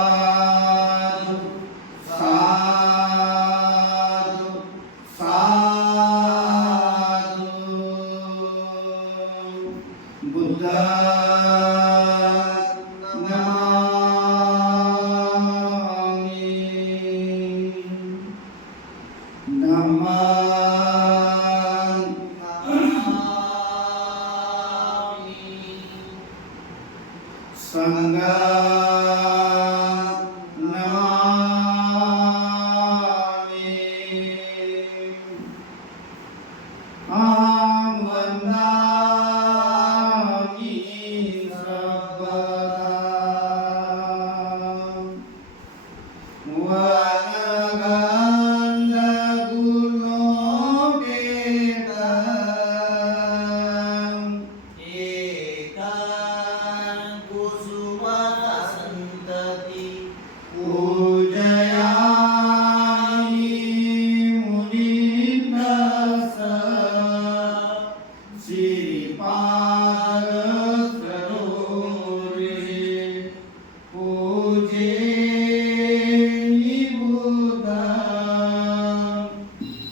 साधु साधु साधु बुद्धां नमामि धम्मां नमामि संघं नमामि अहं वन्दामि सर्वदा वनगन्धगुणोपेतं एकां कुसुमसन्तति पूजयामि मुनिन्दस श्रीपादसरोवरे पूजे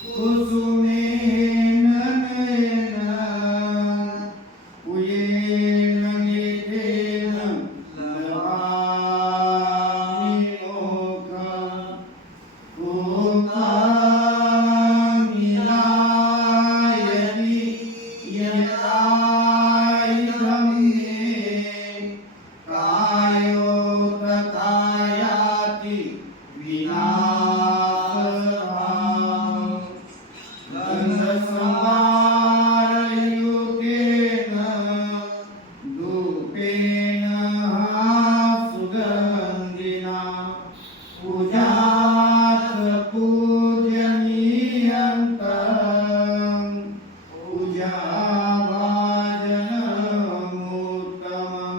कुसुमेन नयनं पूयेन निधेन लभामि मोक्षं यदायुधं मे कायो तथा याति विनाशम् गन्धसंहारयुतेन धूपेन सुगन्धिना पूजात् पूजनीयन्तं पूजाभाजनमुत्तमं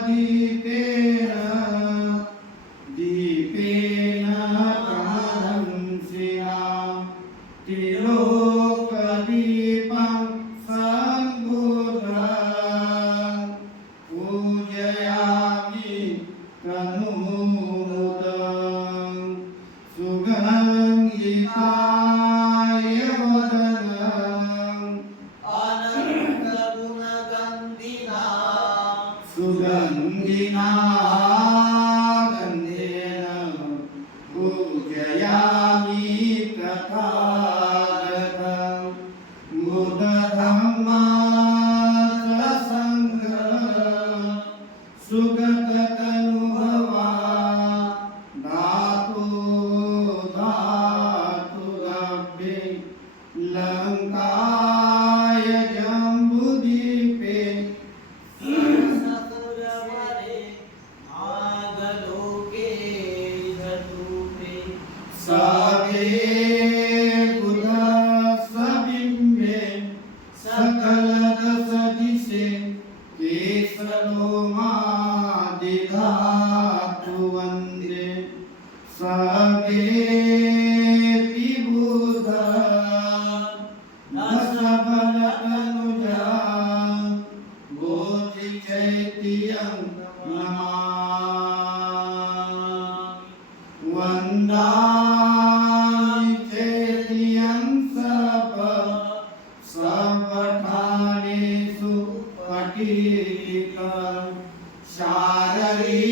घनसारपदितेन दीपेन प्रमदंसिना त्रिलोकदीपं सम्बुद्धं पूजयामि तनूमुदं सुगन्धिताय वदनम् अनन्तगुणगन्धिना सुगन्धिना गन्धेन पूजयामि तथागतं बुद्धधम्मासङ्घं सुगततनुभवा धातु धातुरभ्ये लङ्काय जम्बुद्वीपे सतुरवरे आगलोके धतुपे सवे बुधसबिम्बे सकलदशदिशे केशलोमादिधातु वन्दे सवेऽपि बुधा दशबलतनुजा बोधिचैत्यं नमामि वन्दामि चैत्यं सर्वठानेषु पठितं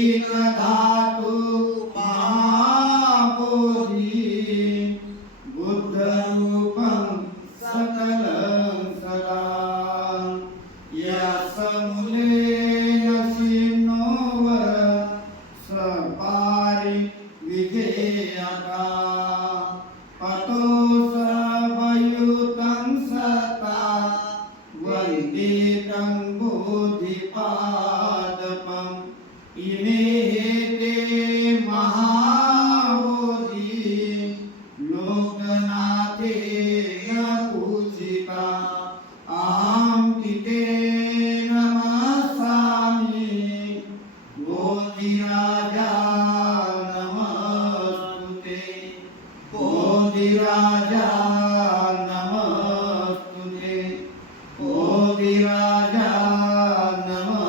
शारीरिकधातु महाबोधि बुद्धरूपं सकलं सदा यस्मूलेन सिन्नोवर सपारि विधेयका पतो सवयुतं सता वन्दितं बोधिपादपम् इमे ते महाबोधि लोकनाथेन पूजिता अहं ते नमस्सामि बोधिराजा नमस्तुते बोधिराजा नमस्तुते बोधिराजा नमः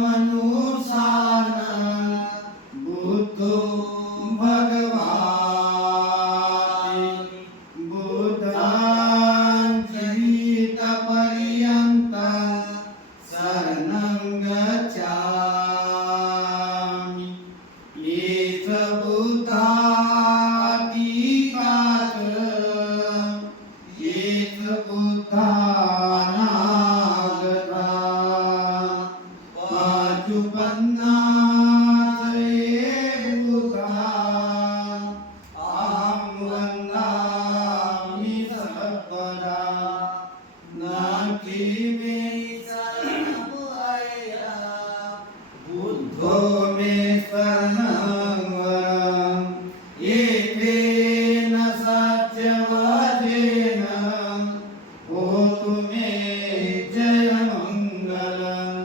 मनुसान बुद्धो भगवान् बुद्धां जीवितपर्यन्तं शरणं गच्छामि एष बुद्धातीतात् एष बुद्धानागता पाचुपन्नाथ ये बुद्धा अहं वन्दामि सर्वदा नास्ति मे शरणमयया बुद्धो मे शरणं वरम् एतेन सत्यवचेन होतु मे जयमङ्गलम्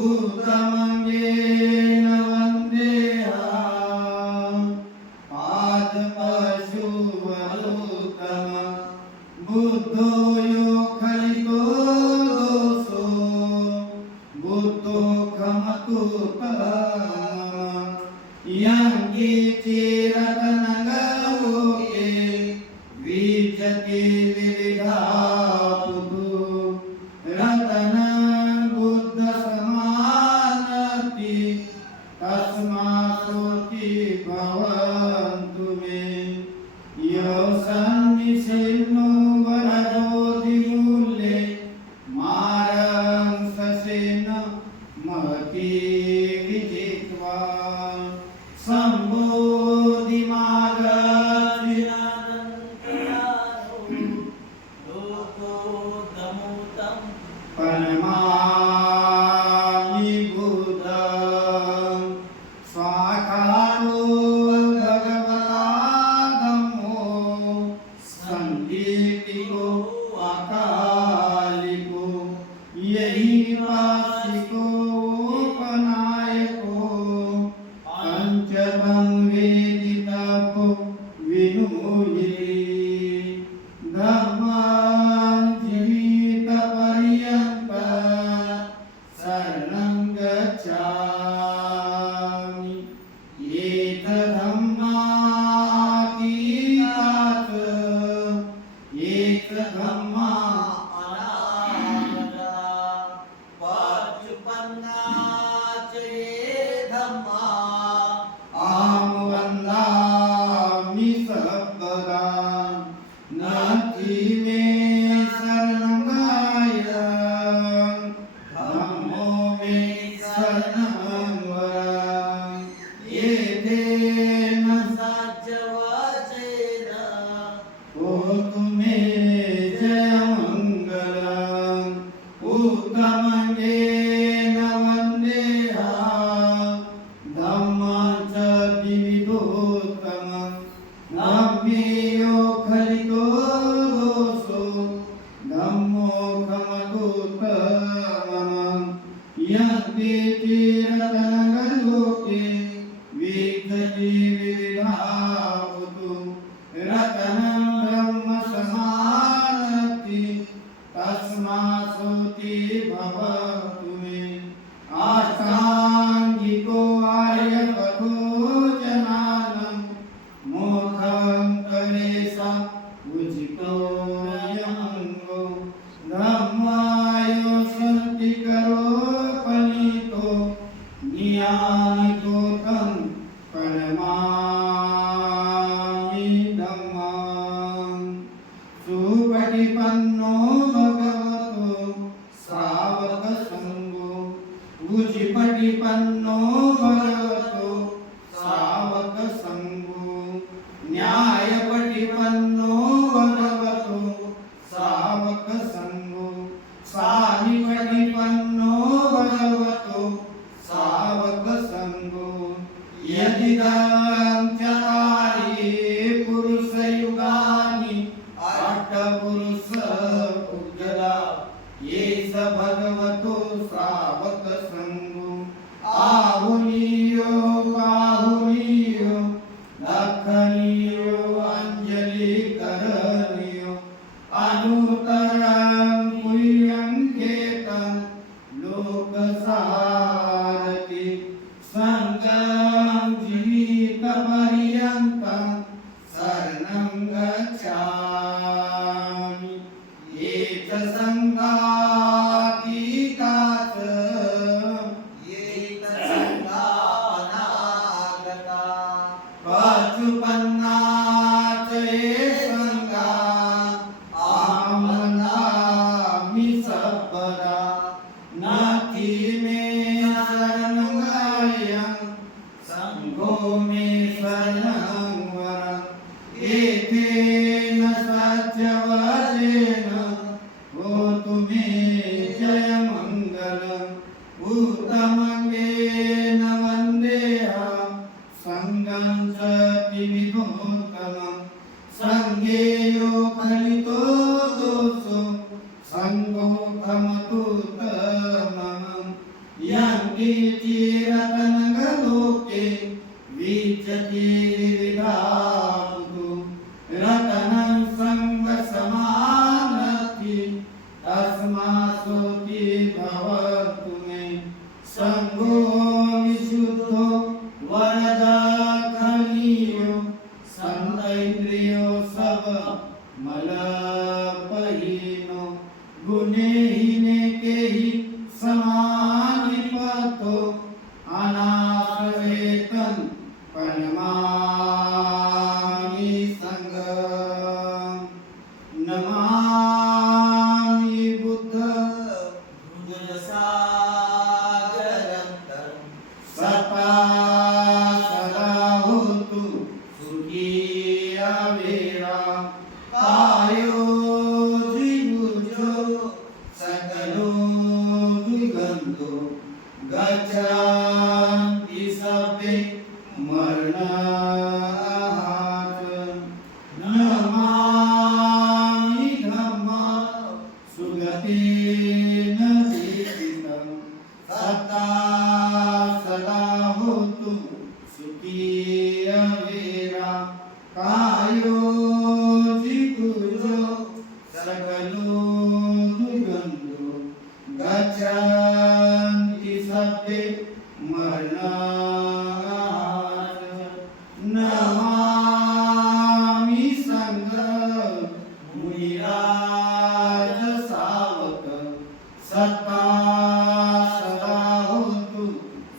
उत्तमं येन वन्देऽहं पादपशुवलोत्तमं बुद्धो यो खलितो दोषो बुद्धो खमतु तमः यं कीचिरतनगलोके विजति विविधा पुतु रतनं बुद्धसमानति तस्मात् भवन्तु मे यो सन्निसिन्नो वरदोधिमूल्ये मारं ससेन महती विजित्वा प्रणमामि बुद्धं स्वाकारो भगवता धम्मो सन्दीपिको अकालिको यही वासिको उपनायको पंचमं वेदितको विनुयति धम्मं जीवितपर्यन्तं शरणं गच्छामि एतद्धम्मातीतात् एतद्धम्मा अनागता पाचुपन्नाच ये धम्मा अहं वन्दामि सर्वदा नास्ति मे शरणमयं धम्मो मे शरणं वरम् एतेन सत्यवचेन होतु मे जयमङ्गलम् उत्तमं येन वन्देऽहं धम्मं च विविधोत्तमम् धम्मेयो खलितो दोषो धम्मो खमतोत्तमम् यं कीचिरतनगलोके विजति विविधा पुतु रतनं ब्रह्म समानति तस्मात् भवतु मे अष्टाङ्गिको आर्यपथो जनानं मोखं करेशा उजितो यमङ्गो धम्मायो सन्तिकरो पनीतो नियानितो तं प्रणमामि धम्मं सुपटिपन्नो भगवतो सावकसङ्गो उजिपटिपन्नो भगवतो सावकसङ्गो न्यायपटिपन्नो भगवतो सावकसङ्गो सामिपटिपन्नो भगवतो सावकसङ्गो यदिदं चत्वारि पुरुषयुगानि अष्टपुरुषपुद्गला ये स भगवतो सावकसङ्गो आहुनीयो बाहुनीयो लखनीयो अञ्जलिकरणीयो अनुत्तरं पुण्यं केतं लोकसा उत्तमङ्गेन वन्देऽहं सङ्गं सतिविधोत्तमं सङ्गेयो फलितो दोषो सङ्गो खमतुत्तमम् यं कीर्तिरतनगलोके विद्यते विविधावतु रतनं सङ्गसमानति तस्मात्सोऽपि भवतु मे सङ्गो विशुद्धो वरदखनीयो सन्दैन्द्रियो सब मलपहीनो गुणेहीने केहि समानिपतो अनाश्रयेतं प्रणमामि सङ्गं नमामि बुद्धसागरं सदा सदा होतु सुखी अवेरा कायो द्विभुजो सकलो द्विगन्धो गच्छन्ति सर्वे मरणात् नमामि धम्मं सुगतेन दीपितं सदा सदा होतु सुखी अवेरा कायो द्विभुजो सकलो द्विगन्धो गच्छन्ति सर्वे मरणात् नमामि सङ्घं मुनिराज सावक सदा सदा होतु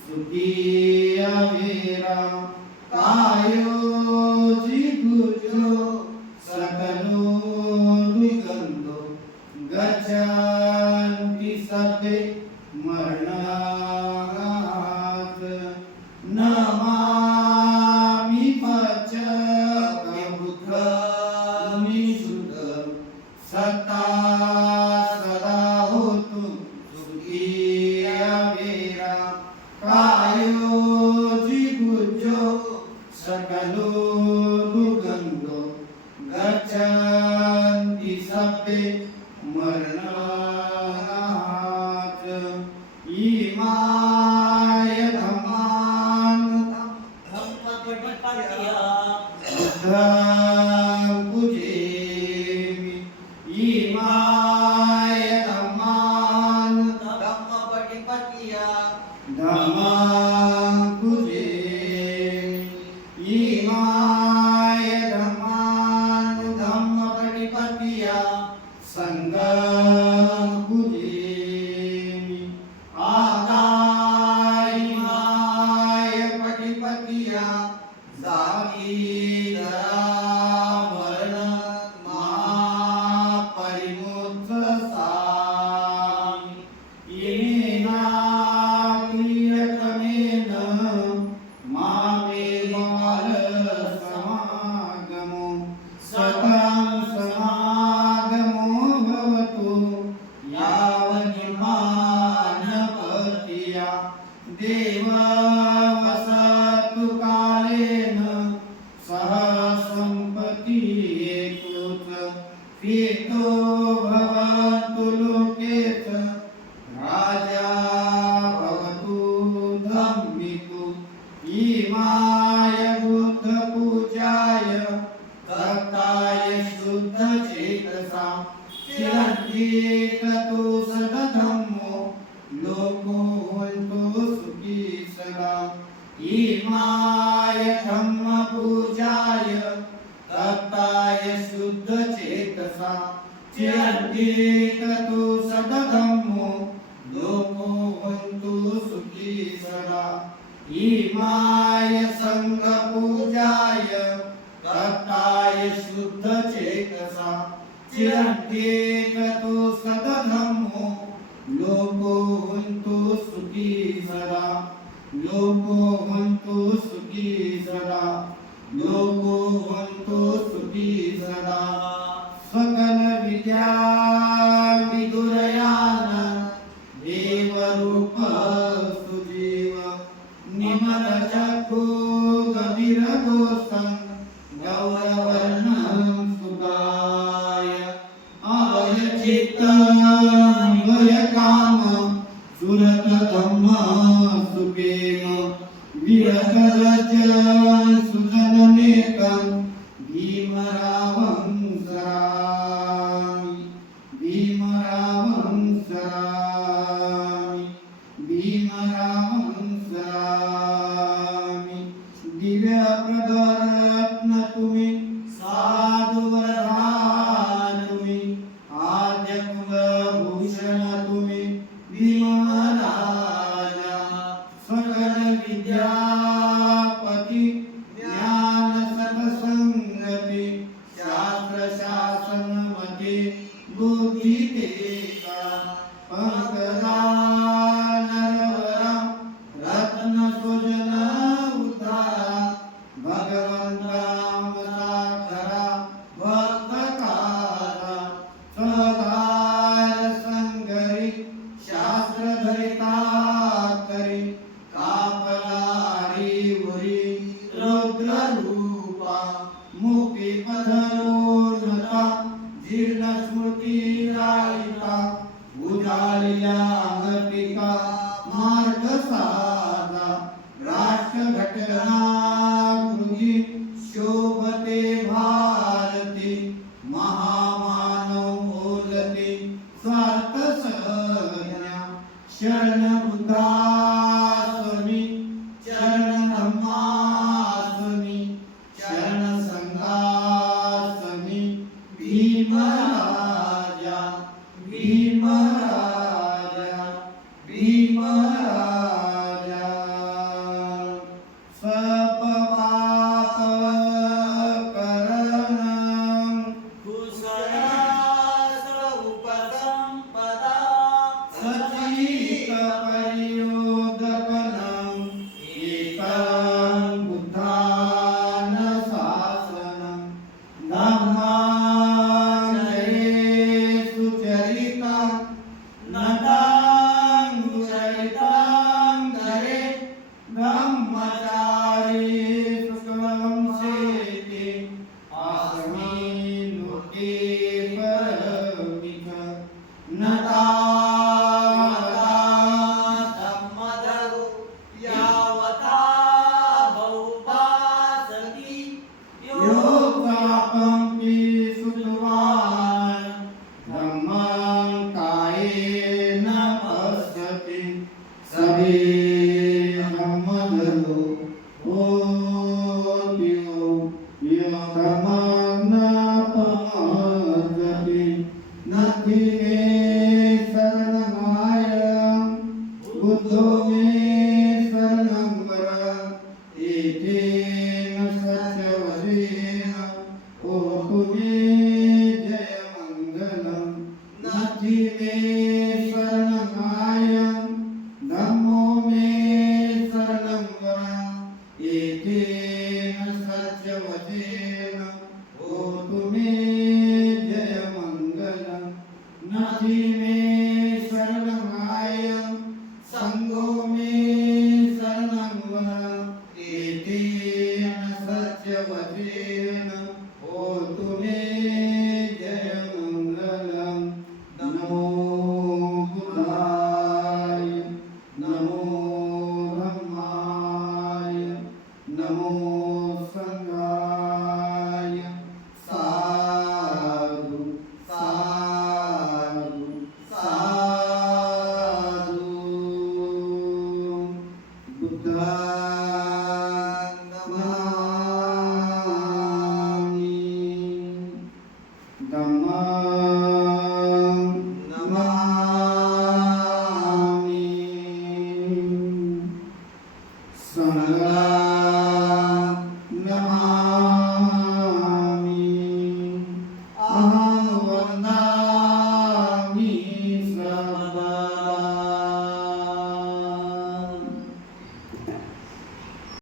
सुखी अवेरा कायो द्विभुजो सकलो द्विगन्धो गच्छन्ति सर्वे मरणात् नमामि पञ्चभूतं शुद्धं सदा सदा होतु सुखी अवेरा कायो द्विभुजो सकलो दुर्गन्धो गच्छन्ति सर्वे मरणात् इमाय धम्मान् बुद्धं पूजयामि इमाय धम्मान् धम्मं पूजयामि इमाय धम्मान् धम्मपटिपत्या सङ्गं पूजयामि आदायिमाय पटिपत्या जाति धरा वर्ण महापरिमुत्ससामि येनाप्रियतमेन मामेवालसमागमो सतां समागमो भवतु यावन्निर्माणपत्या देववसतु कालेन सह सम्पत्तिहेतुः प्रीतो भवतु लोके च राजा भवतु धम्मिको इमाय बुद्धपूजाय दत्ताय शुद्धचेतसा चिरन्तीततो सदधम्मो लोको हन्तु सुखी सदा इमाय धम्मपूजाय दत्ताय शुद्धचेतसा चिरन्तीततो सदधम्मो लोको हन्तु सुखी सदा इमाय सङ्घपूजाय दत्ताय शुद्धचेतसा चिरन्तीततो सदधम्मो लोको हन्तु सुखी सदा लोको हन्तु सुखी सदा लोको हन्तु सुखी सदा सकल विद्या विदुरयान देवरूप सुखेन विरतरजं सुजननेकं भीमरावं सरामि भीमरावं सरामि भीमरावं सरामि दिव्य प्रदरत्न तुम्ही साधुवरदान तुम्ही आद्य कुलभूषण तुम्ही भीमराजा सकल विद्यापती ज्ञान सत्संगती शास्त्र शासन मते बुद्धी देता पंकजा नरवरा रत्न सुजन उद्धारा भगवंता खरा भक्तकारा सदार संगरी शास्त्र धरिता करी कापलारी उरी रुद्र रूपा मुखी पधरोन्नता जीर्ण स्मृती रायिता उजालिया अंगपिका मार्ग साधा राष्ट्र घटना कृती शोभते भारती महामानव बोलते स्वार्थ सज्ञा शरण बुद्धास्मी शरण धम्मास्मी शरण संघास्मी भीमराजा भीमराजा भीमराजा स्वपापकरणं कुशलास्त्र उपसंपदा सचितपरियोदकनं एकं बुद्धानुशासनं धम्माञ्जये सुचरितं नतां दुचरितं धरे ब्रह्मचारी सुखवंशेति आस्मिन् लोके परमित नता धम्मधरो यावता बहुपासति योगापं सुतवान् धम्मं कायेन पश्यति सभे धम्मधरो ओप्यो यो धम्मं न पश्यति नथि मे शरणमायं बुद्धो मे शरणं वर एतेन सत्यवचेन ओतु मे जयमङ्गलं नथि मे शरणमायं धम्मो मे शरणं वर एतेन सत्यवचेन ओतु मे जयमङ्गलं नथि मे शरणमायं संगो मे शरणं वर एतेन सत्यवचेन ओतु मे जयमङ्गलं नमो बुद्धाय नमो धम्माय नमो संघाय साधु साधु साधु बुद्धां नमामि धम्मां नमामि संघां